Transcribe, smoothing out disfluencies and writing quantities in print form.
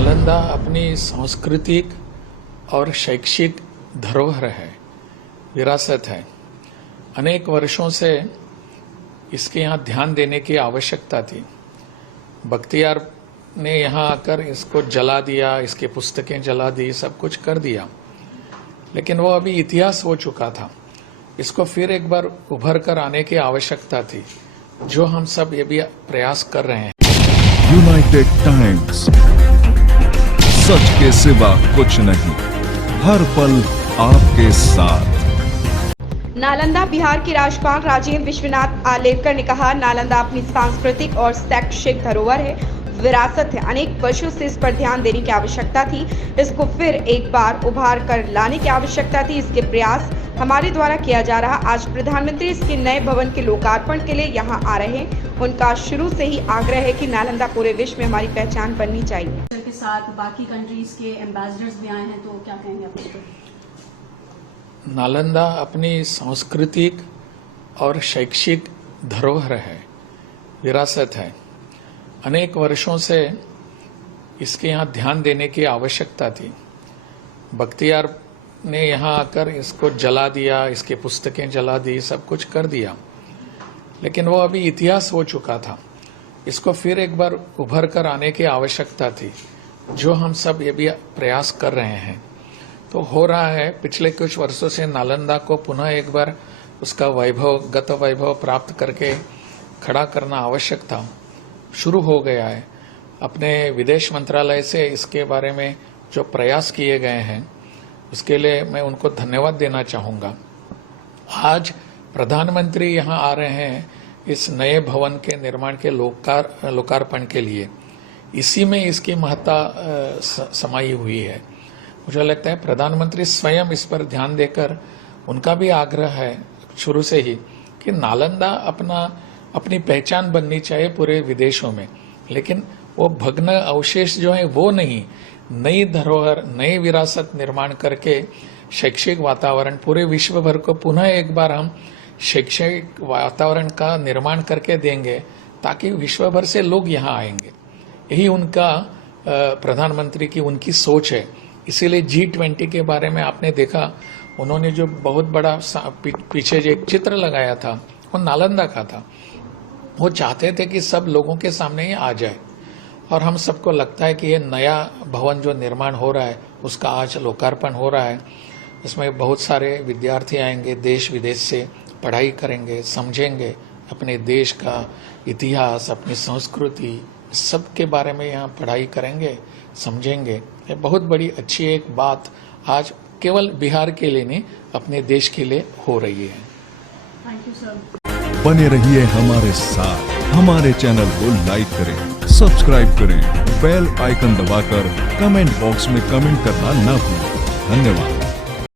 नालंदा अपनी सांस्कृतिक और शैक्षिक धरोहर है, विरासत है। अनेक वर्षों से इसके यहाँ ध्यान देने की आवश्यकता थी। बख्तियार ने यहाँ आकर इसको जला दिया, इसकी पुस्तकें जला दी, सब कुछ कर दिया, लेकिन वो अभी इतिहास हो चुका था। इसको फिर एक बार उभर कर आने की आवश्यकता थी, जो हम सब ये भी प्रयास कर रहे हैं। यूनाइटेड टाइम्स, सच के सिवा कुछ नहीं, हर पल आपके साथ। नालंदा बिहार के राज्यपाल राजेंद्र विश्वनाथ आलेकर ने कहा, नालंदा अपनी सांस्कृतिक और शैक्षिक धरोहर है, विरासत है। अनेक वर्षों से इस पर ध्यान देने की आवश्यकता थी। इसको फिर एक बार उभार कर लाने की आवश्यकता थी। इसके प्रयास हमारे द्वारा किया जा रहा। आज प्रधानमंत्री इसके नए भवन के लोकार्पण के लिए यहाँ आ रहे हैं। उनका शुरू से ही आग्रह है कि नालंदा पूरे विश्व में हमारी पहचान बननी चाहिए। के साथ बाकी कंट्रीज के एम्बेसडर्स भी आए हैं, तो क्या कहेंगे आप इसको? नालंदा अपनी सांस्कृतिक और शैक्षिक धरोहर है, विरासत है। अनेक वर्षों से इसके यहाँ ध्यान देने की आवश्यकता थी। बख्तियार ने यहाँ आकर इसको जला दिया, इसकी पुस्तकें जला दी, सब कुछ कर दिया, लेकिन वो अभी इतिहास हो चुका था। इसको फिर एक बार उभर कर आने की आवश्यकता थी, जो हम सब ये भी प्रयास कर रहे हैं। तो हो रहा है। पिछले कुछ वर्षों से नालंदा को पुनः एक बार उसका गत वैभव प्राप्त करके खड़ा करना आवश्यक था। शुरू हो गया है। अपने विदेश मंत्रालय से इसके बारे में जो प्रयास किए गए हैं, उसके लिए मैं उनको धन्यवाद देना चाहूँगा। आज प्रधानमंत्री यहाँ आ रहे हैं इस नए भवन के निर्माण के लोकार्पण के लिए। इसी में इसकी महत्ता समाई हुई है। मुझे लगता है प्रधानमंत्री स्वयं इस पर ध्यान देकर, उनका भी आग्रह है शुरू से ही कि नालंदा अपनी पहचान बननी चाहिए पूरे विदेशों में। लेकिन वो भग्न अवशेष जो है वो नहीं, नई धरोहर, नई विरासत निर्माण करके शैक्षिक वातावरण पूरे विश्व भर को पुनः एक बार हम शैक्षिक वातावरण का निर्माण करके देंगे, ताकि विश्व भर से लोग यहाँ आएंगे। यही उनका प्रधानमंत्री की उनकी सोच है। इसीलिए G20 के बारे में आपने देखा, उन्होंने जो बहुत बड़ा पीछे जो एक चित्र लगाया था, वो नालंदा का था। वो चाहते थे कि सब लोगों के सामने ही आ जाए, और हम सबको लगता है कि ये नया भवन जो निर्माण हो रहा है, उसका आज लोकार्पण हो रहा है। इसमें बहुत सारे विद्यार्थी आएंगे, देश विदेश से पढ़ाई करेंगे, समझेंगे अपने देश का इतिहास, अपनी संस्कृति, सब के बारे में यहाँ पढ़ाई करेंगे, समझेंगे। ये बहुत बड़ी अच्छी एक बात आज केवल बिहार के लिए नहीं, अपने देश के लिए हो रही है। Thank you sir. बने रहिए हमारे साथ। हमारे चैनल को लाइक करें, सब्सक्राइब करें, बेल आइकन दबाकर कमेंट बॉक्स में कमेंट करना ना भूलें। धन्यवाद।